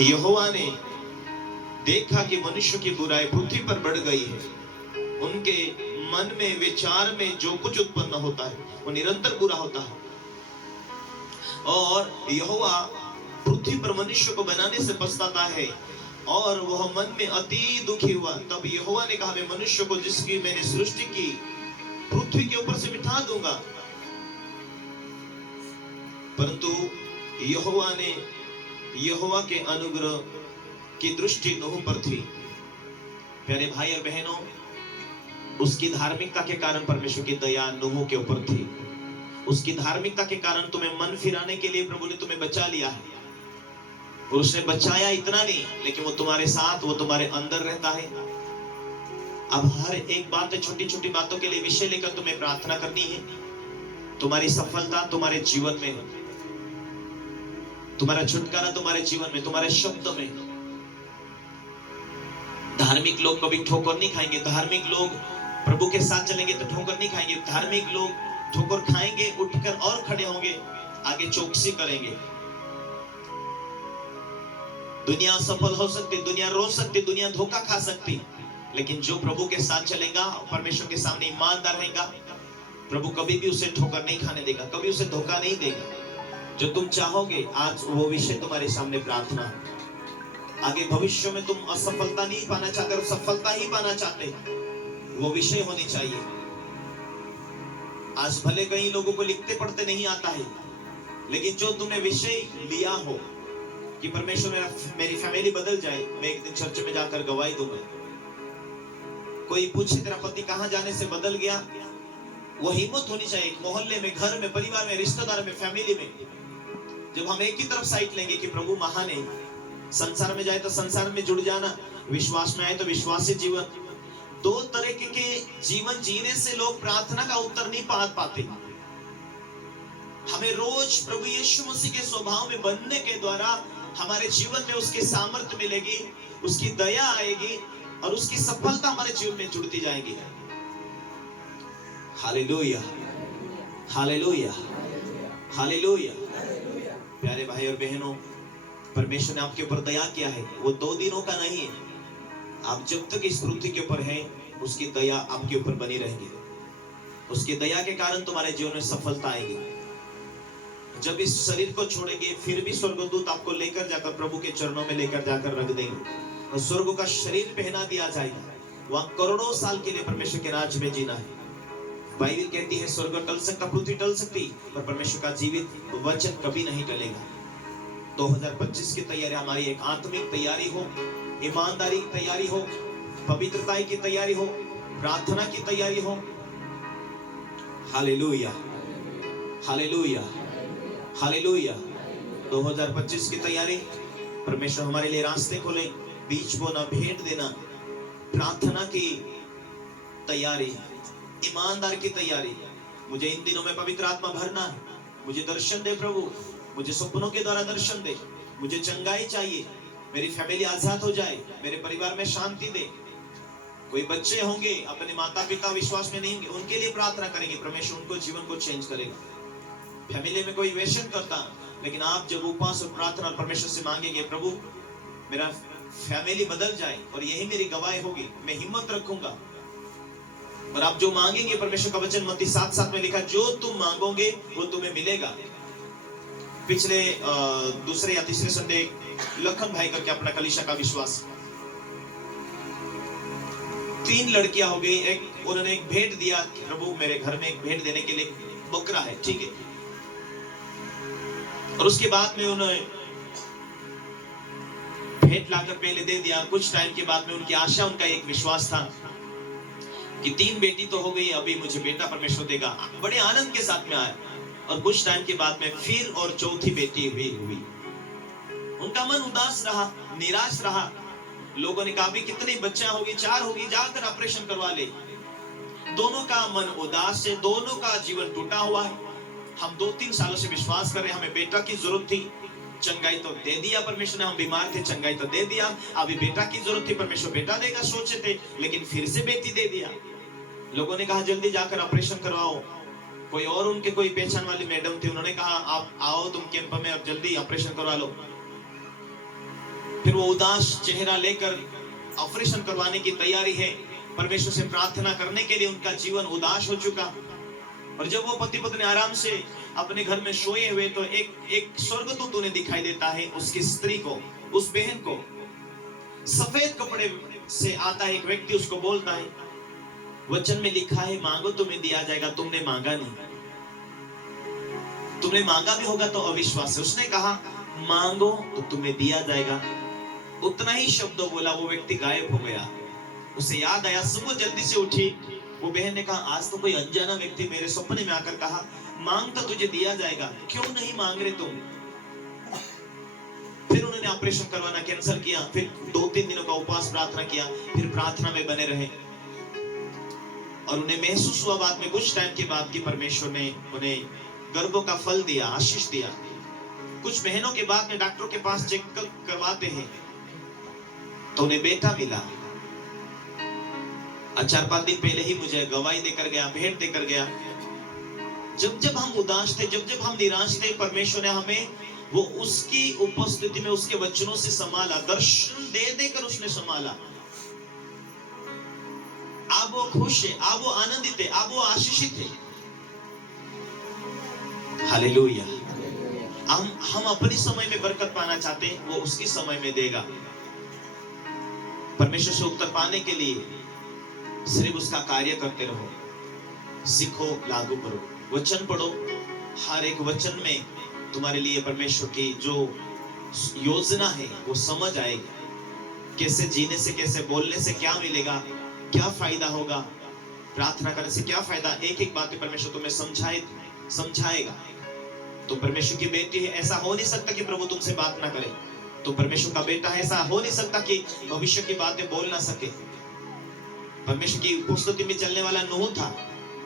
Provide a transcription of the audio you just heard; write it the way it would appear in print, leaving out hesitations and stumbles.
यहोवा ने देखा कि मनुष्य की बुराई पृथ्वी पर बढ़ गई है, उनके मन में विचार में जो कुछ उत्पन्न होता है वो निरंतर बुरा होता है। और यहोवा पृथ्वी पर मनुष्य को बनाने से पछताता है और वह मन में अति दुखी हुआ। तब यहोवा ने कहा, मैं मनुष्य को जिसकी मैंने सृष्टि की पृथ्वी के ऊपर से मिटा दूंगा। परंतु यहोवा के अनुग्रह की दृष्टि नूह पर थी। प्यारे भाई और बहनों, उसकी धार्मिकता के कारण परमेश्वर की दया नूह के ऊपर थी। उसकी धार्मिकता के कारण तुम्हें मन फिराने के लिए प्रभु ने तुम्हें बचा लिया है। और उसने बचाया इतना नहीं, लेकिन वो तुम्हारे साथ, वो तुम्हारे अंदर रहता है। अब हर एक बात, छोटी छोटी बातों के लिए विषय लेकर तुम्हें प्रार्थना करनी है। तुम्हारी सफलता तुम्हारे जीवन में है, तुम्हारा छुटकारा तुम्हारे जीवन में, तुम्हारे शब्द में। धार्मिक लोग कभी ठोकर नहीं खाएंगे। धार्मिक लोग प्रभु के साथ चलेंगे तो ठोकर नहीं खाएंगे। धार्मिक लोग ठोकर खाएंगे, उठकर और खड़े होंगे, आगे चौकसी करेंगे। दुनिया सफल हो सकती, दुनिया रो सकती, दुनिया धोखा खा सकती, लेकिन जो प्रभु के साथ चलेगा, परमेश्वर के सामने ईमानदार रहेगा, प्रभु कभी भी उसे ठोकर नहीं खाने देगा, कभी उसे धोखा नहीं देगा। जो तुम चाहोगे आज वो विषय तुम्हारे सामने प्रार्थना। आगे भविष्य में तुम असफलता नहीं पाना चाहते और सफलता ही पाना चाहते, वो विषय होनी चाहिए। आज भले कई लोगों को लिखते पढ़ते नहीं आता है, लेकिन जो तुमने विषय लिया हो कि परमेश्वर मेरी फैमिली बदल जाए, मैं एक दिन चर्च में जाकर गवाही दूंगा। कोई पूछे तेरा पति कहां जाने से बदल गया, वो हिम्मत होनी चाहिए। मोहल्ले में, घर में, परिवार में, रिश्तेदार में, फैमिली में, जब हम एक ही तरफ साइड लेंगे कि प्रभु महान है, संसार में जाए तो संसार में जुड़ जाना, विश्वास में आए तो विश्वास से जीवन। दो तरह के जीवन जीने से लोग प्रार्थना का उत्तर नहीं पाते। हमें रोज प्रभु यीशु मसीह के स्वभाव में बनने के द्वारा हमारे जीवन में उसकी सामर्थ्य मिलेगी, उसकी दया आएगी और उसकी सफलता हमारे जीवन में जुड़ती जाएगी। Hallelujah, hallelujah, hallelujah. प्यारे भाई और बहनों, परमेश्वर ने आपके ऊपर दया किया है, वो 2 दिनों का नहीं है। आप जब तक इस पृथ्वी के ऊपर हैं, उसकी दया आपके ऊपर बनी रहेगी। उसकी दया के कारण तुम्हारे जीवन में सफलता आएगी। जब इस शरीर को छोड़ेंगे, फिर भी स्वर्गदूत आपको लेकर जाकर प्रभु के चरणों में लेकर जाकर रख देंगे और स्वर्ग का शरीर पहना दिया जाएगा। वहां करोड़ों साल के लिए परमेश्वर के राज्य में जीना है। बाइबल कहती है स्वर्ग टल सकता, पृथ्वी टल सकती, पर परमेश्वर का जीवित वचन कभी नहीं टलेगा। 2025 की तैयारी हमारी एक आत्मिक तैयारी हो, ईमानदारी की तैयारी हो, पवित्रता की तैयारी हो, प्रार्थना की तैयारी हो। Hallelujah, hallelujah, hallelujah. 2025 की तैयारी, परमेश्वर हमारे लिए रास्ते खोले, बीज बोना, भेंट देना, प्रार्थना की तैयारी, ईमानदार की तैयारी। मुझे इन दिनों में पवित्र आत्मा भरना है, मुझे दर्शन दे प्रभु, मुझे सपनों के द्वारा दर्शन दे, मुझे चंगाई चाहिए, मेरी फैमिली आजाद हो जाए, मेरे परिवार में शांति दे। कोई बच्चे होंगे अपने माता पिता विश्वास में नहीं होंगे, उनके लिए प्रार्थना करेंगे, परमेश्वर उनको जीवन को चेंज करेगा। फैमिली में कोई व्यसन करता, लेकिन आप जब उपवास और प्रार्थना परमेश्वर से मांगेंगे, प्रभु मेरा फैमिली बदल जाए, और यही मेरी गवाही होगी, मैं हिम्मत रखूंगा। और आप जो मांगेंगे, परमेश्वर का वचन मत्ती 7:7 में लिखा, जो तुम मांगोगे वो तुम्हें मिलेगा। पिछले दूसरे या तीसरे संडे लखन भाई का क्या अपना कलीसिया का विश्वास, 3 लड़कियां हो गई, एक उन्होंने एक भेंट दिया, प्रभु मेरे घर में एक भेंट देने के लिए बकरा है, ठीक है। और उसके बाद में उन्होंने भेंट लाकर पहले दे दिया। कुछ टाइम के बाद में उनकी आशा, उनका एक विश्वास था कि 3 बेटी तो हो गई, अभी मुझे बेटा परमेश्वर देगा, बड़े आनंद के साथ में आया। और कुछ टाइम के बाद में फिर और चौथी बेटी हुई। उनका मन उदास रहा, निराश रहा। लोगों ने कहा भी कितनी बच्चियां होगी, 4 होगी, जाकर ऑपरेशन करवा ले। दोनों का मन उदास है, दोनों का जीवन टूटा हुआ है। हम 2-3 सालों से विश्वास कर रहे हैं, हमें बेटा की जरूरत थी, चंगाई तो दे दिया परमेश्वर ने, हम बीमार थे, चंगाई तो दे दिया, अभी बेटा की जरूरत थी, परमेश्वर बेटा देगा सोचे थे, लेकिन फिर से बेटी दे दिया। लोगों ने कहा जल्दी जाकर ऑपरेशन करवाओ। कोई और उनके कोई पहचान वाली मैडम थी, उन्होंने कहा आप आओ तुम कैंप में, अब जल्दी ऑपरेशन करवा लो। फिर वो उदास चेहरा लेकर ऑपरेशन करवाने की तैयारी है। परमेश्वर से प्रार्थना करने के लिए उनका जीवन उदास हो चुका। और जब वो पति पत्नी आराम से अपने घर में सोए हुए तो एक स्वर्गदूत उन्हें दिखाई देता है, उसकी स्त्री को, उस बहन को। सफेद कपड़े से आता है एक व्यक्ति, उसको बोलता है, वचन में लिखा है मांगो तुम्हें दिया जाएगा, तुमने मांगा नहीं, तुमने मांगा भी होगा तो अविश्वास है। उसने कहा मांगो तो तुम्हें दिया जाएगा। उतना ही शब्द बोला, वो व्यक्ति गायब हो गया। उसे याद आया, सुबह जल्दी से उठी, वो बहन ने कहा आज तो कोई अनजाना व्यक्ति मेरे सपने में आकर कहा मांग तो तुझे दिया जाएगा, क्यों नहीं मांग रहे तुम। फिर उन्होंने ऑपरेशन करवाना कैंसिल किया। फिर 2-3 दिनों का उपवास प्रार्थना किया, फिर प्रार्थना में बने रहे। और उन्हें महसूस हुआ बाद में, कुछ टाइम के बाद, कि परमेश्वर ने उन्हें गर्भों का फल दिया, आशीष दिया। कुछ महीनों के बाद में डॉक्टरों के पास चेकअप करवाते हैं तो उन्हें बेटा मिला। 4-5 दिन पहले ही मुझे गवाही देकर गया, भेंट देकर गया। जब जब हम उदास थे, जब जब हम निराश थे, परमेश्वर ने हमें वो उसकी उपस्थिति में उसके वचनों से संभाला, दर्शन दे देकर उसने संभाला। अब वो खुश है, अब वो आनंदित है, अब वो आशीषित है। हालेलुया। हम अपने समय में बरकत पाना चाहते हैं, वो उसके समय में देगा। परमेश्वर से उत्तर पाने के लिए सिर्फ उसका कार्य करते रहो, सीखो, लागू करो, वचन पढ़ो। हर एक वचन में तुम्हारे लिए परमेश्वर की जो योजना है वो समझ आएगी। कैसे जीने से, कैसे बोलने से क्या मिलेगा, क्या फायदा होगा, प्रार्थना करने से क्या फायदा, एक एक बात परमेश्वर तुम्हें समझाएगा। तो परमेश्वर की बेटी है, ऐसा हो नहीं सकता कि प्रभु तुमसे बात ना करे। तो परमेश्वर का बेटा है, ऐसा हो नहीं सकता कि भविष्य की बातें बोल ना सके। परमेश्वर की उपस्थिति में चलने वाला नूह था,